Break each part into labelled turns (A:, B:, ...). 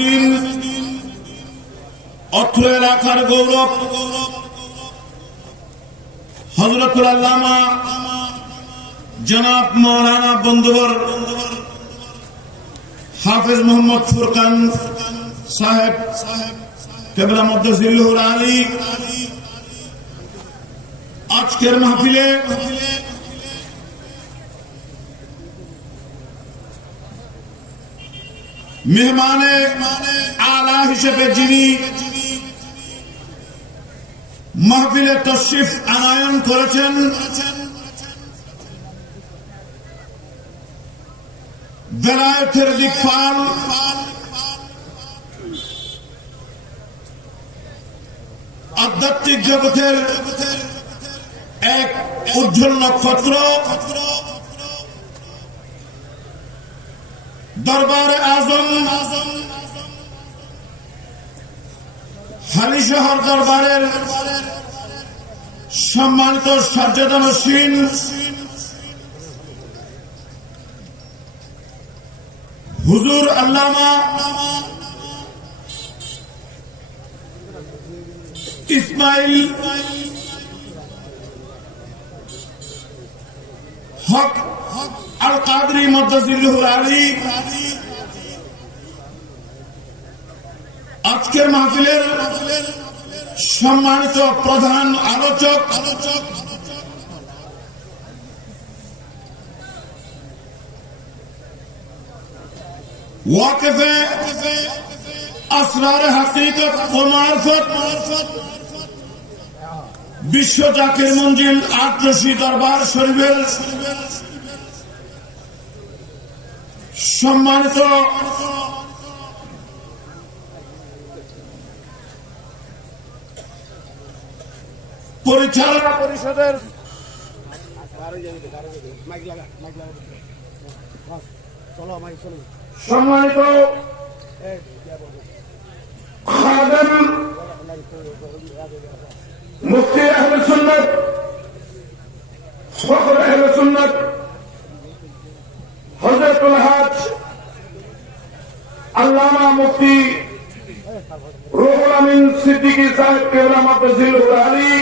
A: দিন। অত্র এলাকার গৌরব। হজরতুল আল্লামা জনাব মৌলানা বন্ধুবর হাফেজ মোহাম্মদ ফুরকান সাহেব, কেবলা মদ্দুল আলী। আজকের মাহফিলে মেহমানে আলা হিসেবে যিনি মাহফিলে তশরিফ আনায়ন করেছেন, বেলায়েতের দিকপাল আধ্যাত্মিক জগতের এক উজ্জ্বল নক্ষত্র দরবার আজম হালি শহর দরবারের সম্মানিত সাজ্জাদানসীন হুজুর আল্লামা ইসমাইল হক আল কাদরি আলী। আজকের মাহফিলের সম্মানিত প্রধান আলোচক আলোচক বিশ্ব জাকির মঞ্জিল আটরশি দরবার শরীফের সম্মানিত পরিচালনা পরিষদের সম্মানিত মুফতি আহলে সুন্নাত ফখর আহলে সুন্নাত হযরতুল হাজ আল্লামা মুফতি রুহুল আমিন সিদ্দিকী সাহেব কেবলা মাদ্রাসিল আলী।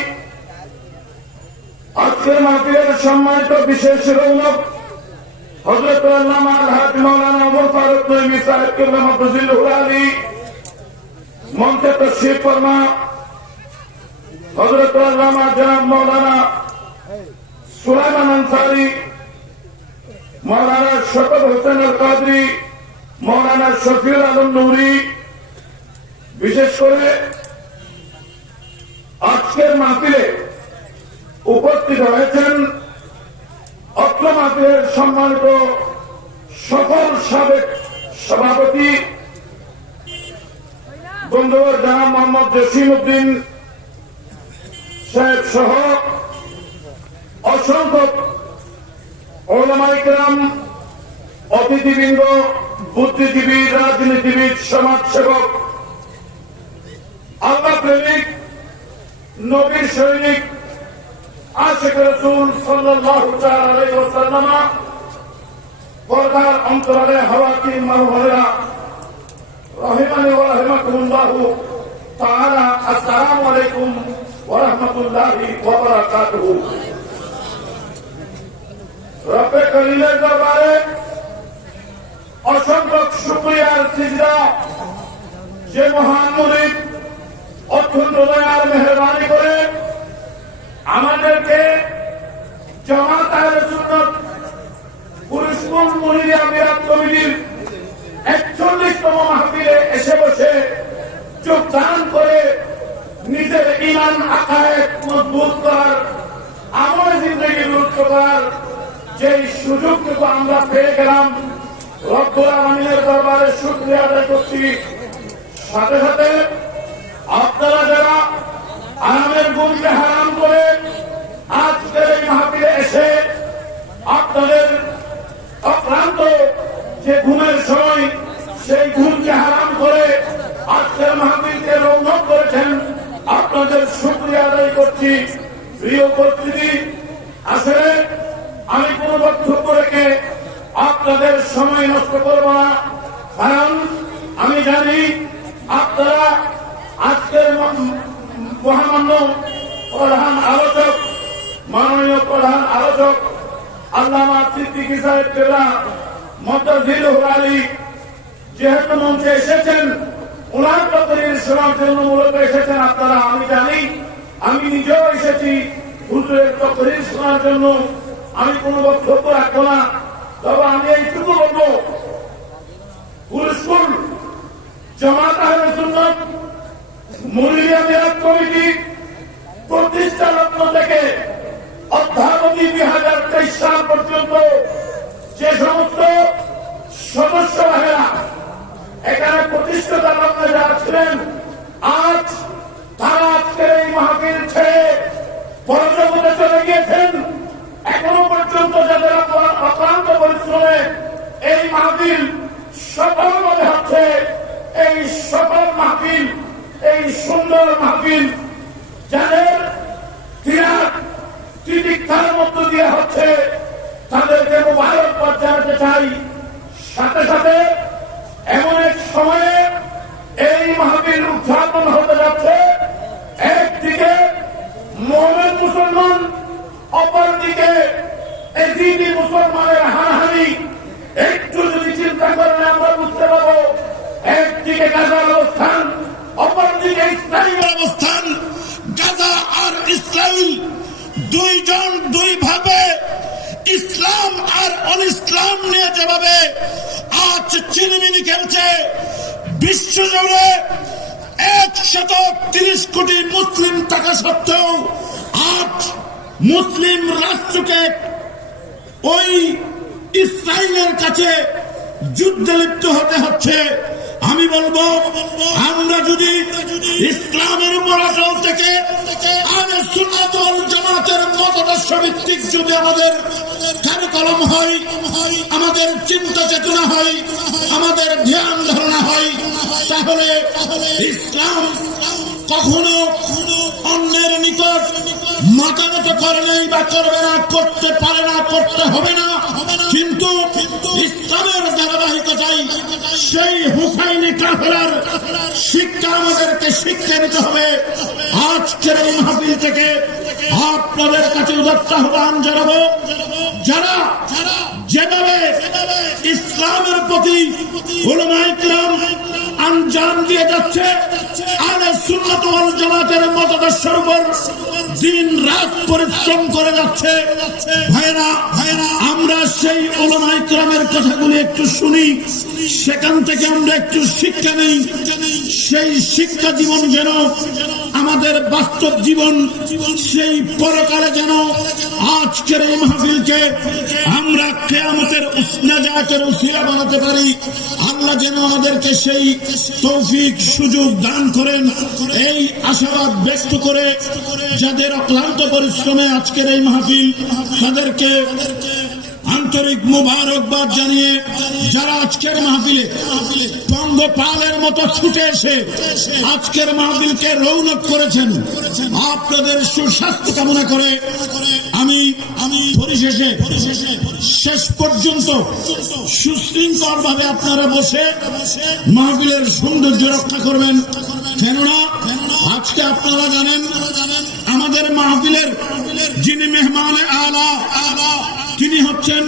A: আজকের মাহফিলের সম্মানিত বিশেষ রৌনক হজরত আল্লামা আলহাজ মৌলানা ওমর ফারুক নইমি সাহেব কেবলা মাদ্রাসিল আলী। মঞ্চে তশরিফ ফরমা হজরত আল্লামা জনাব হোসেন আল মৌলানা শফিউল আলম নুরি, বিশেষ করে আজকের মাহফিলে উপস্থিত হয়েছেন অত্র মাহফিলের সম্মানিত সকল সাবেক সভাপতি বন্ধুবর জানাব মোহাম্মদ জসিম উদ্দিন সাহেব সহ অসংখ্য ওলামাইকরাম অতিথিবৃন্দ বুদ্ধিজীবী, রাজনীতিবিদ, সমাজসেবক আল্লাহ প্রেমিক নবীর সৈনিক, আশেখ রসুল ওয়াসাল্লাম, পর্দার অন্তরালে হাওয়াতি মারহুমেরা রহিমানি ওয়া রাহিমাকুমুল্লাহ তাআলা, আসসালামু আলাইকুম ওয়া রাহমাতুল্লাহি ওয়া বারাকাতুহু। রব্বে করিমের দরবারে অসংখ্য সিজদা, যে মহান মুরিদ অত্যন্ত দয়ার মেহরবানি করে আমাদেরকে জামাত আহলে সুন্নাত পুরস্কুল মুরিদিয়া মিরাত কমিটির একচল্লিশতম এসে বসে যোগদান করে নিজের ইমান আকায় মজবুত করার, আমল জিন্দগি গুরুত্ব করার যে সুযোগটুকু আমরা পেয়ে গেলাম রব্বুল আলমিনের দরবারে। শুক্রিয়া আদায় করছি। সাথে সাথে আপনারা যারা আরামের গুণকে হারাম করে আজকের এই মাহফিলে এসে আপনাদের অক্লান্ত যে ঘুমের সময়, সেই ঘুমকে হারাম করে আজকের মাহফিলকে রৌনক করেছেন, আপনাদের শুক্রিয়া আদায় করছি। প্রিয় উপস্থিতি, আসলে আমি কোন বক্তব্য রেখে আপনাদের সময় নষ্ট করব না। কারণ আমি জানি আপনারা আজকের মহামান্য প্রধান আলোচক, মাননীয় প্রধান আলোচক, আল্লামা সিদ্দিকী সাহেব কেবলা মদ্দিল আলী, যেহেতু মঞ্চে এসেছেন ওনার তকরির শোনার জন্য মূলত এসেছেন আপনারা, আমি জানি, আমি নিজেও এসেছি হুজুরের তকরির শোনার জন্য, আমি কোনো বক্তব্য রাখব না, তবে আমি এইটুকু বলব স্কুল জামাত মুরিয়া মিরাজ কমিটি প্রতিষ্ঠা লগ্ন থেকে অধ্যাপতি দুই হাজার তেইশ সাল পর্যন্ত সফল মনে হচ্ছে। এই সফল মাহফিল, এই সুন্দর মাহফিল যাদের তিতিক্ষার মধ্য দিয়ে হচ্ছে, তাদেরকে মোবারকবাদ জানাতে চাই। সাথে সাথে এমন এক সময়ে এই মাহফিল উদযাপন হতে যাচ্ছে। একদিকে মোহামেদ মুসলমান, অপরদিকে এদিকে মুসলমানের হানাহানি। একটু চিন্তা করেন আমরা বুঝতে পারব। একদিকে গাজার অবস্থান, অপরদিকে ইসরায়েলের
B: অবস্থান। গাজা আর ইসরায়েল দুইজন দুই ভাবে ইসলাম আর অন ইসলাম নিয়ে যেভাবে আজ চিনিমিনি খেলছে, বিশ্বজুড়ে একশত তিরিশ কোটি মুসলিম থাকা সত্ত্বেও আজ মুসলিম রাষ্ট্রকে ওই ইসরায়েলের কাছে যুদ্ধে লিপ্ত হতে হচ্ছে। আমি বলব, আমরা যদি ইসলামের উপর আসল থেকে জামাতের মতাদর্শ ভিত্তিক যদি আমাদের কার্যকলম হয়, আমাদের চিন্তা চেতনা হয়, আমাদের ধ্যান ধারণা হয়, তাহলে ইসলাম কখনো অন্যের নিকট মাতানত করে নেই বা করবে না, করতে পারে না, করতে হবে না। কিন্তু ইসলামের ধারাবাহিকতাই সেই হুসাইনি কাফেলার শিক্ষা আমাদেরকে শিক্ষা নিতে হবে। আজকের এই মাহফিল থেকে আপনাদের কাছে উদত্ত জানাব। যারা যেভাবে ইসলামের প্রতি আঞ্জাম দিয়ে যাচ্ছে দিন রাত পরিশ্রম করে যাচ্ছে। ভাইরা ভাইরা আমরা সেই ওলামাই ক্রামের কথাগুলি একটু শুনি, সেখান থেকে আমরা একটু শিক্ষা নেই। সেই শিক্ষা জীবন যেন আমাদের বাস্তব জীবন সেই পরকালে যেন আজকের এই মাহফিলকে আমরা কেয়ামতের উসনাজাতের উসিলা বানাতে পারি। আল্লাহ যেন আমাদেরকে সেই তৌফিক, সুযোগ দান করেন। এই আশাবাদ ব্যক্ত করে যাদের অক্লান্ত পরিশ্রমে আজকের এই মাহফিল, তাদেরকে আন্তরিক মুবারকবাদ জানিয়ে যারা আজকের মাহফিলে পঙ্গপালের মতো ছুটে এসে আজকের মাহফিলকে রৌনক করেছেন, আপনাদের সুস্বাস্থ্য কামনা করে আমি আমি পরিশেষে শেষ পর্যন্ত সুশৃঙ্খল ভাবে আপনারা বসে মাহফিলের সৌন্দর্য রক্ষা করবেন। কেননা আজকে আপনারা জানেন, আমাদের মাহফিলের যিনি মেহমানে আলা আলা তিনি হচ্ছেন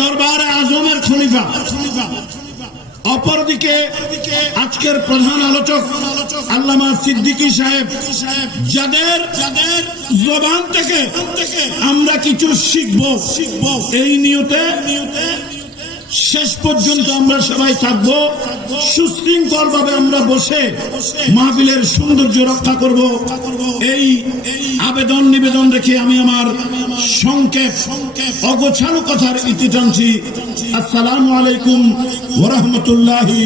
B: দরবার আজমের খলিফা। অপরদিকে আজকের প্রধান আলোচক আল্লামা সিদ্দিকী সাহেব, যাদের জবান থেকে আমরা কিছু শিখব। শিখব এই নিয়তে নিয়তে শেষ পর্যন্ত আমরা সবাই থাকব। সুশৃঙ্খল ভাবে আমরা বসে মাহফিলের সৌন্দর্য রক্ষা করব। এই আবেদন নিবেদন রেখে আমি আমার সংক্ষেপ অগোছানো কথার ইতি টানছি। আসসালামু আলাইকুম ওরহমতুল্লাহি